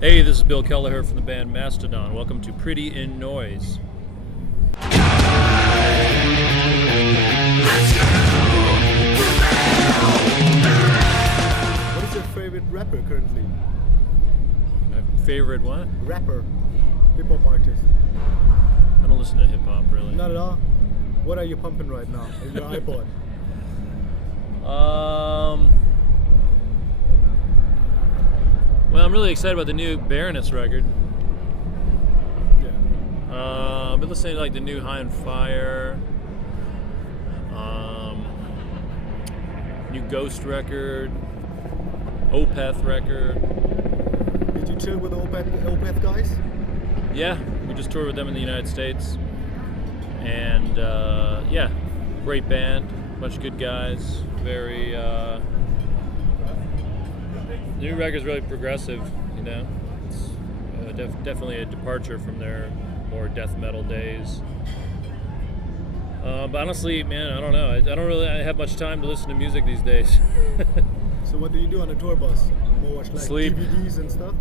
Hey, this is Bill Kelliher from the band Mastodon. Welcome to Pretty in Noise. What is your favorite rapper currently? My favorite what? Rapper, hip-hop artist. I don't listen to hip-hop, really. Not at all? What are you pumping right now in your iPod? Well, I'm really excited about the new Baroness record. Yeah. I've been listening to like the new High on Fire, new Ghost record, Opeth record. Did you chill with the Opeth guys? Yeah, we just toured with them in the United States. And yeah, great band, bunch of good guys, very... The new record's really progressive, you know. It's definitely a departure from their more death metal days. But honestly, man, I don't know. I don't really have much time to listen to music these days. So what do you do on a tour bus? More watch like Sleep. DVDs and stuff?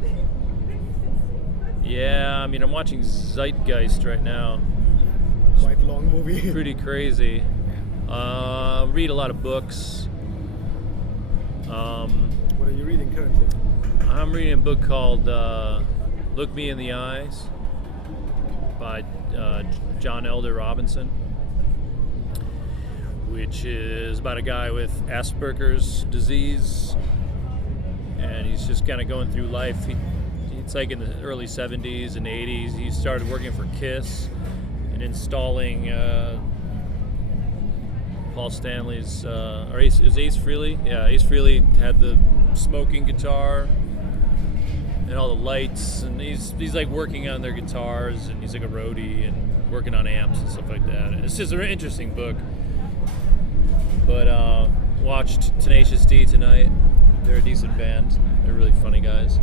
Yeah, I mean, I'm watching Zeitgeist right now. Quite long movie. Pretty crazy. Read a lot of books. What are you reading currently? I'm reading a book called Look Me in the Eyes by John Elder Robinson, which is about a guy with Asperger's disease, and he's just kind of going through life. It's like in the early 70s and 80s. He started working for Kiss and installing Paul Stanley's, or Ace, it was Ace Frehley? Yeah, Ace Frehley had the smoking guitar and all the lights, and he's like working on their guitars, and he's like a roadie and working on amps and stuff like that. And it's just an interesting book. But watched Tenacious D tonight. They're a decent band. They're really funny guys.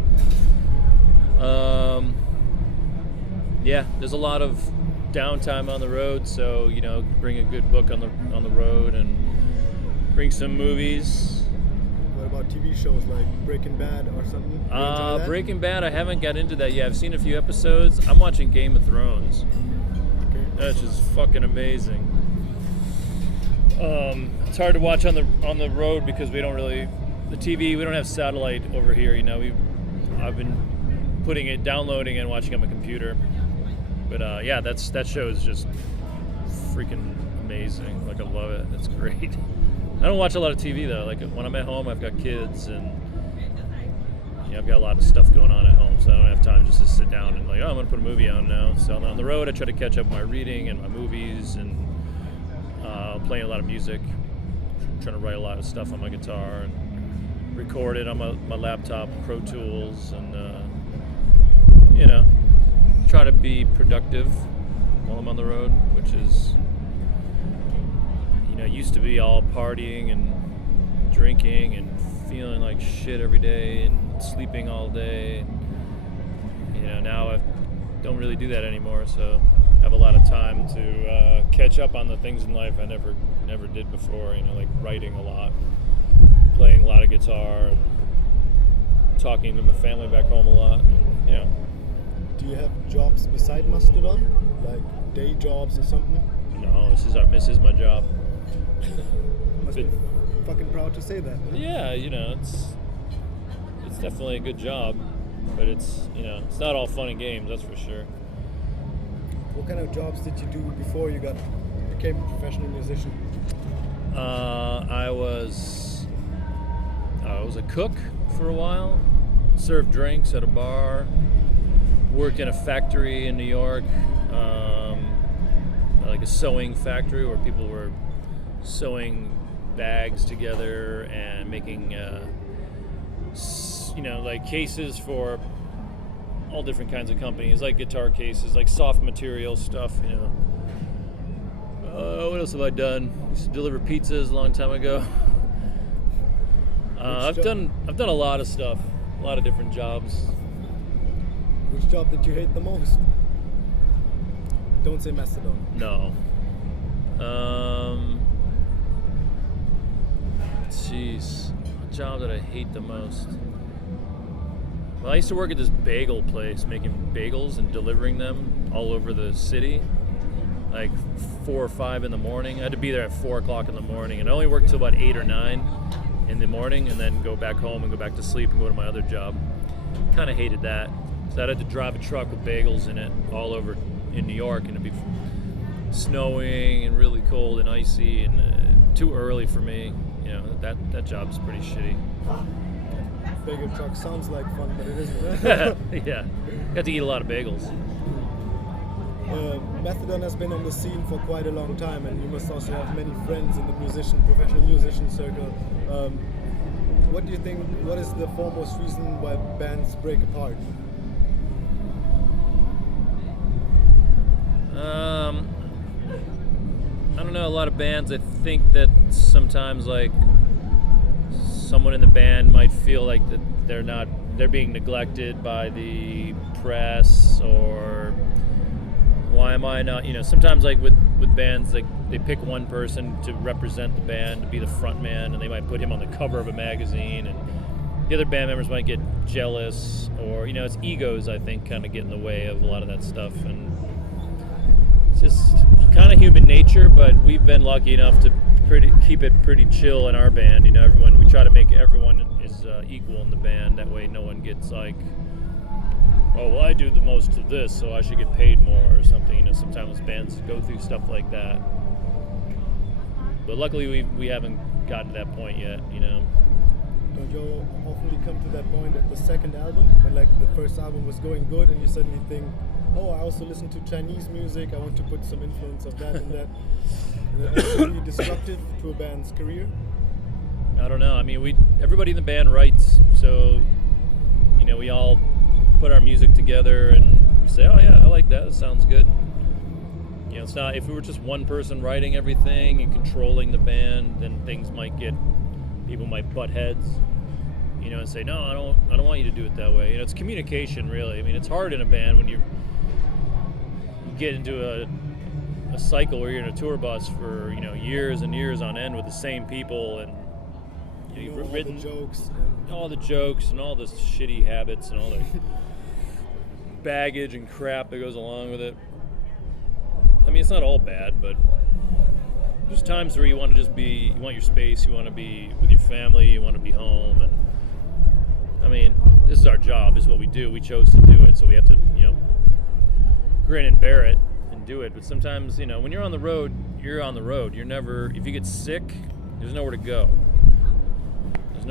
Yeah, there's a lot of downtime on the road, so you know, bring a good book on the road and bring some movies. What about TV shows like Breaking Bad or something? You enjoy that? Breaking Bad, I haven't got into that yet. I've seen a few episodes. I'm watching Game of Thrones. Okay. That's just fucking amazing. It's hard to watch on the road because we don't have satellite over here. You know, I've been downloading and watching on my computer. But yeah, that show is just freaking amazing. Like, I love it. It's great. I don't watch a lot of TV though. Like, when I'm at home, I've got kids, and you know, I've got a lot of stuff going on at home, so I don't have time just to sit down and like, oh, I'm gonna put a movie on now. So on the road, I try to catch up my reading and my movies, and playing a lot of music. Trying to write a lot of stuff on my guitar and record it on my laptop, Pro Tools, and you know, try to be productive while I'm on the road, which is, you know, used to be all partying and drinking and feeling like shit every day and sleeping all day. You know, now I don't really do that anymore, so I have a lot of time to catch up on the things in life I never did before. You know, like writing a lot, playing a lot of guitar, and talking to my family back home a lot. And, you know. Do you have jobs beside Mastodon? Like day jobs or something? No, this is my job. Must be fucking proud to say that. Huh? Yeah, you know, it's definitely a good job, but it's, you know, it's not all fun and games, that's for sure. What kind of jobs did you do before you became a professional musician? I was a cook for a while, served drinks at a bar, worked in a factory in New York, like a sewing factory where people were sewing bags together and making, you know, like cases for all different kinds of companies, like guitar cases, like soft material stuff, you know. What else have I done? Used to deliver pizzas a long time ago. I've done a lot of stuff, a lot of different jobs. Which job did you hate the most? Don't say Mastodon. No. Jeez, what job did I hate the most? Well, I used to work at this bagel place, making bagels and delivering them all over the city, like 4 or 5 in the morning. I had to be there at 4 o'clock in the morning, and I only worked till about 8 or 9 in the morning, and then go back home and go back to sleep and go to my other job. Kind of hated that. So I had to drive a truck with bagels in it all over in New York, and it'd be snowing and really cold and icy and too early for me. You know, that job's pretty shitty. Bagel truck sounds like fun, but it isn't. Yeah, got to eat a lot of bagels. Mastodon has been on the scene for quite a long time, and you must also have many friends in the professional musician circle. What do you think? What is the foremost reason why bands break apart? I don't know. A lot of bands, I think that sometimes like someone in the band might feel like that they're being neglected by the press, or why am I not, sometimes like with bands, like they pick one person to represent the band, to be the front man, and they might put him on the cover of a magazine, and the other band members might get jealous, or it's egos, I think, kind of get in the way of a lot of that stuff. And it's just kind of human nature, but we've been lucky enough to keep it pretty chill in our band. We try to make everyone is equal in the band. That way no one gets like, oh, well, I do the most of this, so I should get paid more or something. Sometimes bands go through stuff like that. But luckily we haven't gotten to that point yet, Don't you often come to that point at the second album, when like the first album was going good and you suddenly think, oh, I also listen to Chinese music, I want to put some influence of that in that. And that also be disruptive to a band's career? I don't know. I mean, everybody in the band writes, so we all put our music together and we say, oh yeah, I like that. That sounds good. It's not, if we were just one person writing everything and controlling the band, then people might butt heads, and say, no, I don't want you to do it that way. It's communication, really. I mean, it's hard in a band when you get into a cycle where you're in a tour bus for years and years on end with the same people, and you've written all the jokes and all the shitty habits and all the baggage and crap that goes along with it. I mean, it's not all bad, but there's times where you want to just you want your space, you want to be with your family, you want to be home, and I mean, this is our job, this is what we do. We chose to do it, so we have to, grin and bear it and do it. But sometimes, when you're on the road, you're on the road. You're never, if you get sick, there's nowhere to go. There's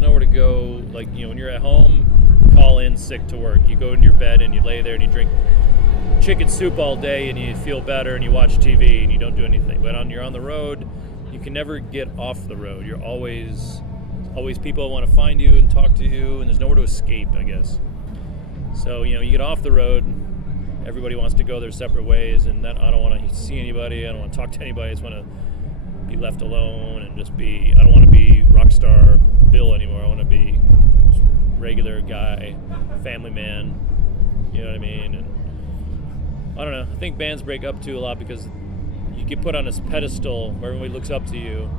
nowhere to go. Like, when you're at home, call in sick to work. You go in your bed and you lay there and you drink chicken soup all day and you feel better and you watch TV and you don't do anything. But you're on the road, you can never get off the road. You're always people want to find you and talk to you, and there's nowhere to escape, I guess. So, you get off the road, everybody wants to go their separate ways, and that I don't want to see anybody, I don't want to talk to anybody, I just want to be left alone and just I don't want to be rock star Bill anymore. I want to be just regular guy, family man, you know what I mean? And I don't know, I think bands break up too a lot because you get put on this pedestal where everybody looks up to you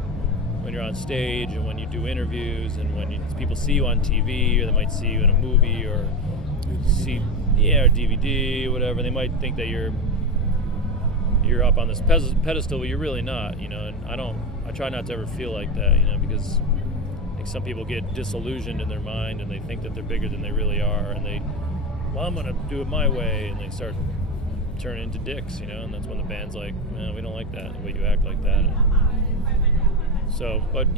when you're on stage and when you do interviews and when people see you on TV, or they might see you in a movie or or DVD or whatever. They might think that you're up on this pedestal, but you're really not, and I try not to ever feel like that, because I think some people get disillusioned in their mind and they think that they're bigger than they really are, and I'm gonna do it my way, and they start turning into dicks, and that's when the band's like, no, we don't like that, the way you act like that. So, but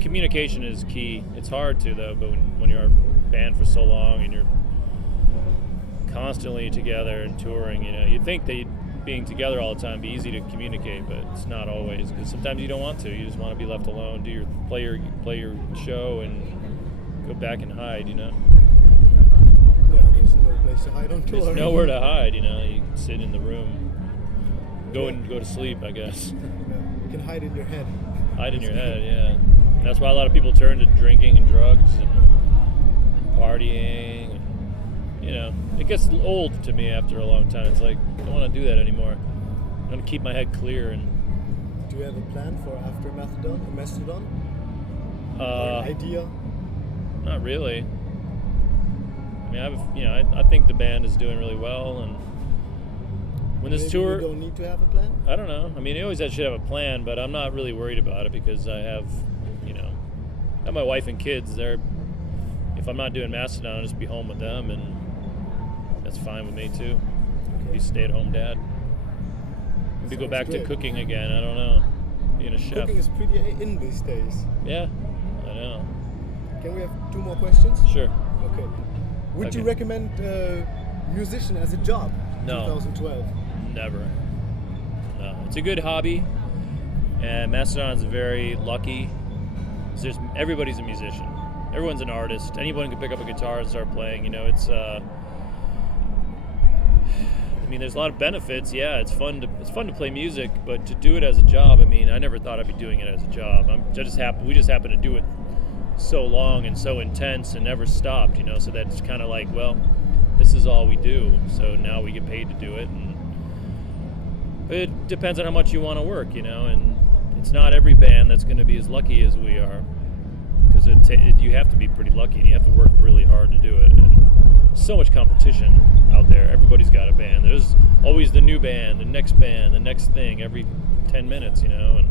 communication is key. It's hard to, though, but when you're a band for so long and you're constantly together and touring, you'd think that being together all the time be easy to communicate, but it's not always, because sometimes you don't want to. You just want to be left alone, play your show, and go back and hide. Yeah, there's no place to hide on tour. There's nowhere to hide. You can sit in the room, go to sleep, I guess. You can hide in your head. Hide in your head, yeah. That's why a lot of people turn to drinking and drugs and partying. It gets old to me after a long time. It's like, I don't want to do that anymore. I'm going to keep my head clear. And do you have a plan for after Mastodon? Or an idea? Not really. I mean, I think the band is doing really well, and when this Maybe tour, you don't need to have a plan. I don't know. I mean, you always should have a plan, but I'm not really worried about it because I have my wife and kids. If I'm not doing Mastodon, I'll just be home with them, and that's fine with me too. Be stay-at-home dad. Maybe go back to cooking again. I don't know. Being a chef. Cooking is pretty in these days. Yeah, I know. Can we have 2 more questions? Sure. Okay. Would you recommend musician as a job? No. 2012. Never. No. It's a good hobby, and Mastodon's very lucky. Everybody's a musician. Everyone's an artist. Anyone can pick up a guitar and start playing. It's. I mean, there's a lot of benefits. Yeah, it's fun to play music, but to do it as a job, I mean, I never thought I'd be doing it as a job. We just happen to do it so long and so intense and never stopped. So that's kind of like, well, this is all we do. So now we get paid to do it, and it depends on how much you want to work. And it's not every band that's going to be as lucky as we are, because you have to be pretty lucky and you have to work really hard to do it. And so much competition out there. Everybody's got a band. There's always the new band, the next thing every 10 minutes, and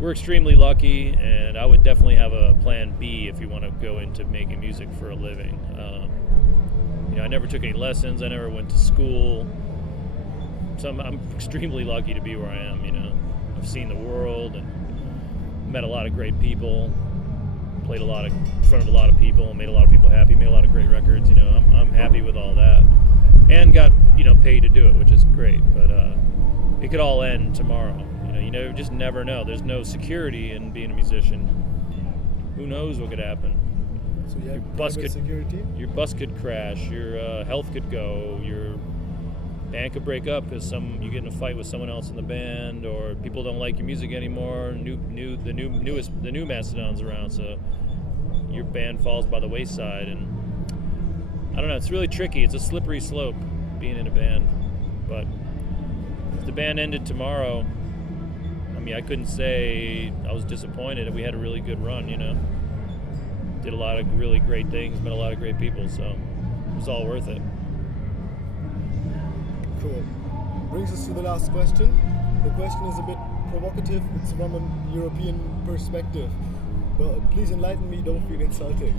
we're extremely lucky, and I would definitely have a plan B if you want to go into making music for a living. I never took any lessons. I never went to school. So I'm extremely lucky to be where I am, I've seen the world and met a lot of great people, played in front of a lot of people, made a lot of people happy, made a lot of great records. I'm happy with all that, and got paid to do it, which is great. But it could all end tomorrow. You just never know. There's no security in being a musician. Who knows what could happen? So you have security. Your bus could crash. Your health could go. Your band could break up because you get in a fight with someone else in the band, or people don't like your music anymore. The new Mastodon's around, so your band falls by the wayside, and I don't know. It's really tricky. It's a slippery slope being in a band. But if the band ended tomorrow, I mean, I couldn't say I was disappointed. We had a really good run, Did a lot of really great things, met a lot of great people, so it was all worth it. Cool. Brings us to the last question. The question is a bit provocative. It's from a European perspective, but please enlighten me. Don't feel insulted.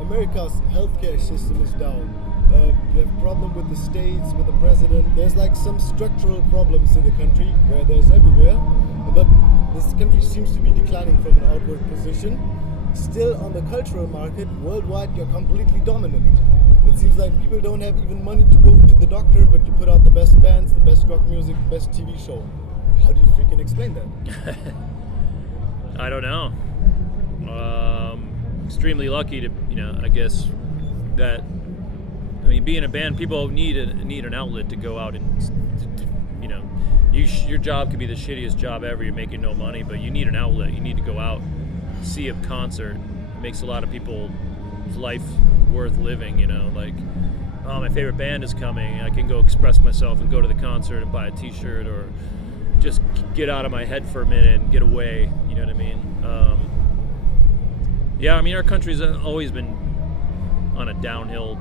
America's healthcare system is down. You have a problem with the states, with the president. There's some structural problems in the country where there's everywhere, but this country seems to be declining from an outward position. Still, on the cultural market, worldwide, you're completely dominant. It seems like people don't have even money to go to the doctor, but you put out the best bands, the best rock music, the best TV show. How do you freaking explain that? I don't know. Extremely lucky to, I guess that, being a band, people need an outlet to go out and, your job could be the shittiest job ever. You're making no money, but you need an outlet. You need to go out, see a concert. It makes a lot of people's life worth living, oh, my favorite band is coming. I can go express myself and go to the concert and buy a t-shirt, or just get out of my head for a minute and get away, you know what I mean? Our country's always been on a downhill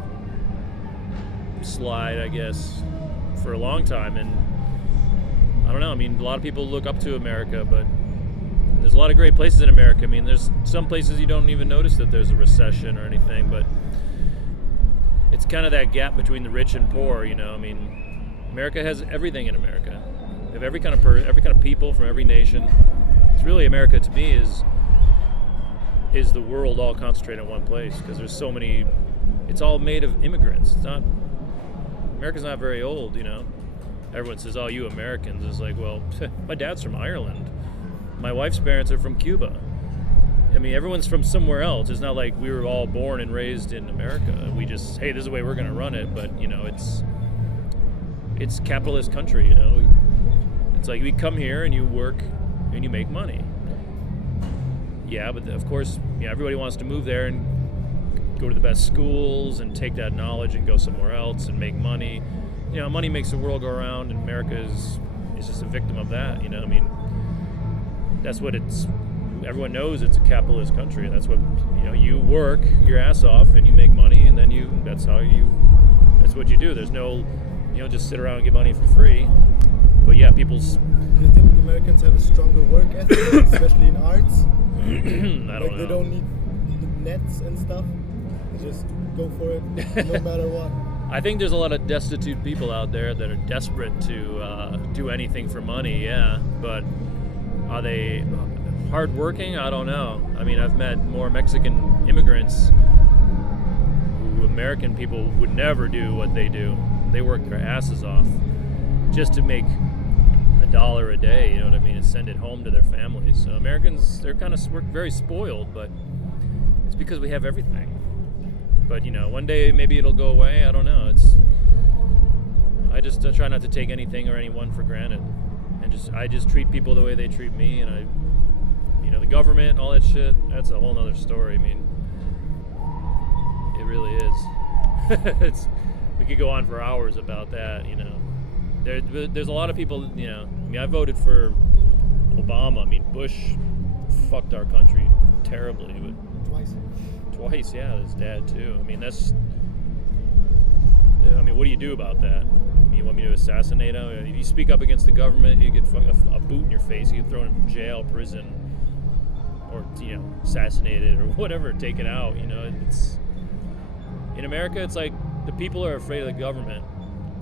slide, I guess, for a long time, and I don't know, a lot of people look up to America, but there's a lot of great places in America. There's some places you don't even notice that there's a recession or anything, but it's kind of that gap between the rich and poor, America has everything in America. They have every kind of people from every nation. It's really, America to me is the world all concentrated in one place, because there's so many. It's all made of immigrants. America's not very old, Everyone says, "Oh, you Americans." It's like, well, my dad's from Ireland. My wife's parents are from Cuba. Everyone's from somewhere else. It's not like we were all born and raised in America. We just, hey, this is the way we're going to run it. But, it's capitalist country, It's like we come here and you work and you make money. Yeah, but of course, everybody wants to move there and go to the best schools and take that knowledge and go somewhere else and make money. Money makes the world go around, and America is just a victim of that, That's what everyone knows it's a capitalist country. That's what, you work your ass off and you make money. money, and then that's what you do. There's no, you don't just sit around and get money for free. But yeah, Do you think Americans have a stronger work ethic, especially in arts? I don't know. They don't need nets and stuff. They just go for it, no matter what. I think there's a lot of destitute people out there that are desperate to do anything for money, yeah. But are they hardworking? I don't know. I mean, I've met more Mexican immigrants who American people would never do what they do. They work their asses off just to make $1 a day, you know what I mean, and send it home to their families. So Americans, we're very spoiled, but it's because we have everything. But one day maybe it'll go away. I don't know. I just try not to take anything or anyone for granted, and I just treat people the way they treat me. And the government, all that shit. That's a whole nother story. I mean, it really is. We could go on for hours about that. There's a lot of people. I voted for Obama. I mean, Bush fucked our country terribly. But Twice, yeah, his dad too. I mean, what do you do about that? You want me to assassinate him? If you speak up against the government, you get a boot in your face. You get thrown in jail, prison, or assassinated or whatever, taken out. It's in America. It's like the people are afraid of the government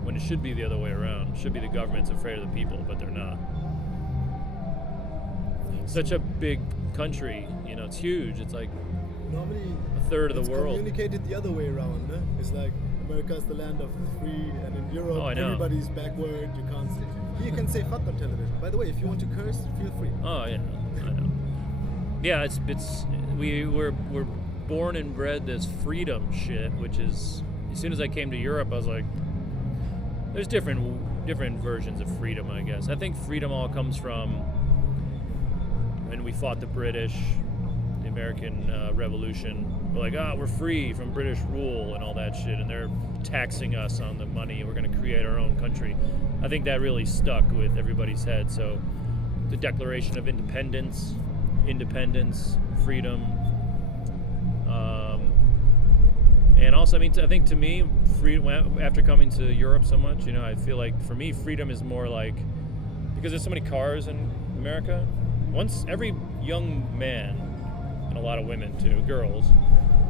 when it should be the other way around. It should be the government's afraid of the people, but they're not. Such a big country. It's huge. It's like normally a third of the world. It's communicated the other way around. No? It's like America's the land of the free, and in Europe everybody's backward. You can say fuck on television. By the way, if you want to curse, feel free. Oh yeah, I know. Yeah, we're born and bred this freedom shit, which is, as soon as I came to Europe, I was like, there's different versions of freedom, I guess. I think freedom all comes from when we fought the British, the American Revolution. We're like, we're free from British rule and all that shit, and they're taxing us on the money. We're going to create our own country. I think that really stuck with everybody's head. So the Declaration of Independence, freedom. And also, I think to me, after coming to Europe so much, I feel like for me, freedom is more like, because there's so many cars in America, once every young man, and a lot of women too, girls,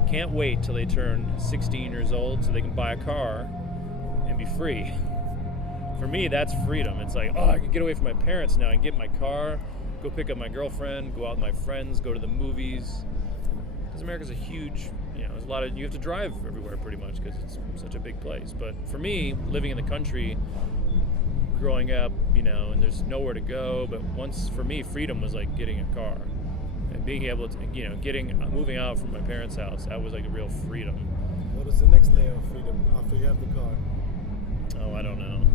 can't wait till they turn 16 years old so they can buy a car and be free. For me, that's freedom. It's like, I can get away from my parents now. I can get in my car, go pick up my girlfriend, go out with my friends, go to the movies. Because America's a huge, there's a lot of, you have to drive everywhere pretty much because it's such a big place. But for me, living in the country, growing up, and there's nowhere to go. But for me, freedom was like getting a car and being able to, moving out from my parents' house. That was like a real freedom. What is the next layer of freedom after you have the car? Oh, I don't know.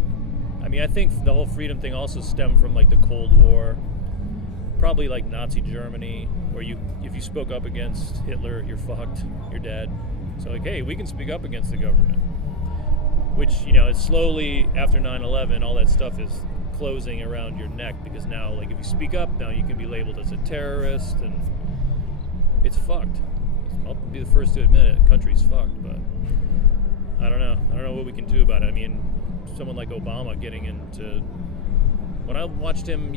I mean, I think the whole freedom thing also stemmed from like the Cold War, probably like Nazi Germany, where if you spoke up against Hitler, you're fucked, you're dead. So like, hey, we can speak up against the government. Which, is slowly, after 9/11, all that stuff is closing around your neck, because now, like, if you speak up, now you can be labeled as a terrorist, and it's fucked. I'll be the first to admit it. The country's fucked, but I don't know. I don't know what we can do about it. I mean, someone like Obama getting into... When I watched him,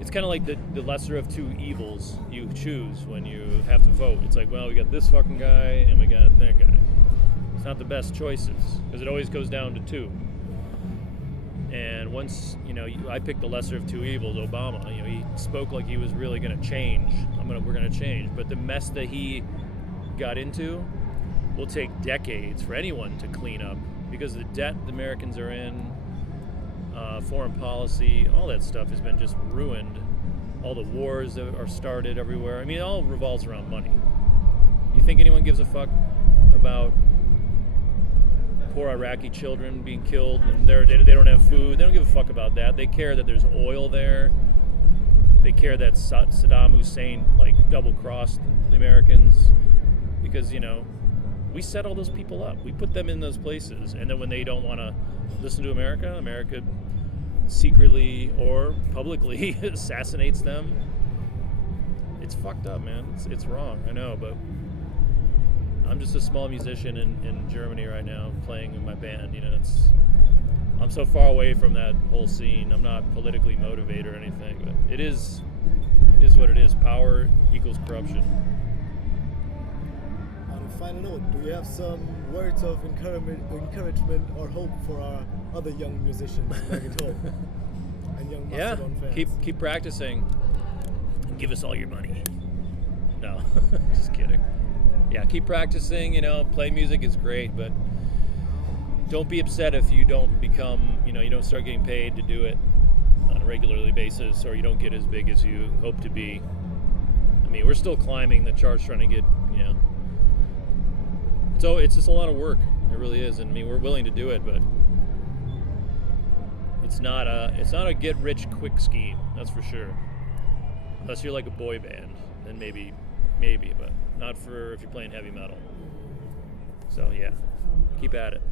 it's kind of like the lesser of two evils you choose when you have to vote. It's like, well, we got this fucking guy, and we got that guy. It's not the best choices, because it always goes down to two. And once, I picked the lesser of two evils, Obama. He spoke like he was really going to change. We're going to change. But the mess that he got into will take decades for anyone to clean up, because the debt the Americans are in, foreign policy, all that stuff has been just ruined. All the wars that are started everywhere. I mean, it all revolves around money. You think anyone gives a fuck about poor Iraqi children being killed and they don't have food? They don't give a fuck about that. They care that there's oil there. They care that Saddam Hussein double-crossed the Americans, because we set all those people up. We put them in those places, and then when they don't want to listen to America secretly or publicly assassinates them. It's fucked up, man. It's wrong, I know, but I'm just a small musician in Germany right now, playing in my band. You know, I'm so far away from that whole scene. I'm not politically motivated or anything, but it is what it is. Power equals corruption. On a final note, do you have some words of encouragement or hope for our other young musicians back at home and young Mastodon fans? Keep practicing. And give us all your money. No, just kidding. Yeah, keep practicing. You know, play music is great, but don't be upset if you don't become, you don't start getting paid to do it on a regularly basis, or you don't get as big as you hope to be. I mean, we're still climbing the charts, trying to get, So it's just a lot of work. It really is, and I mean, we're willing to do it, but it's not a get rich quick scheme. That's for sure. Unless you're like a boy band, then maybe, but not for if you're playing heavy metal. So yeah, keep at it.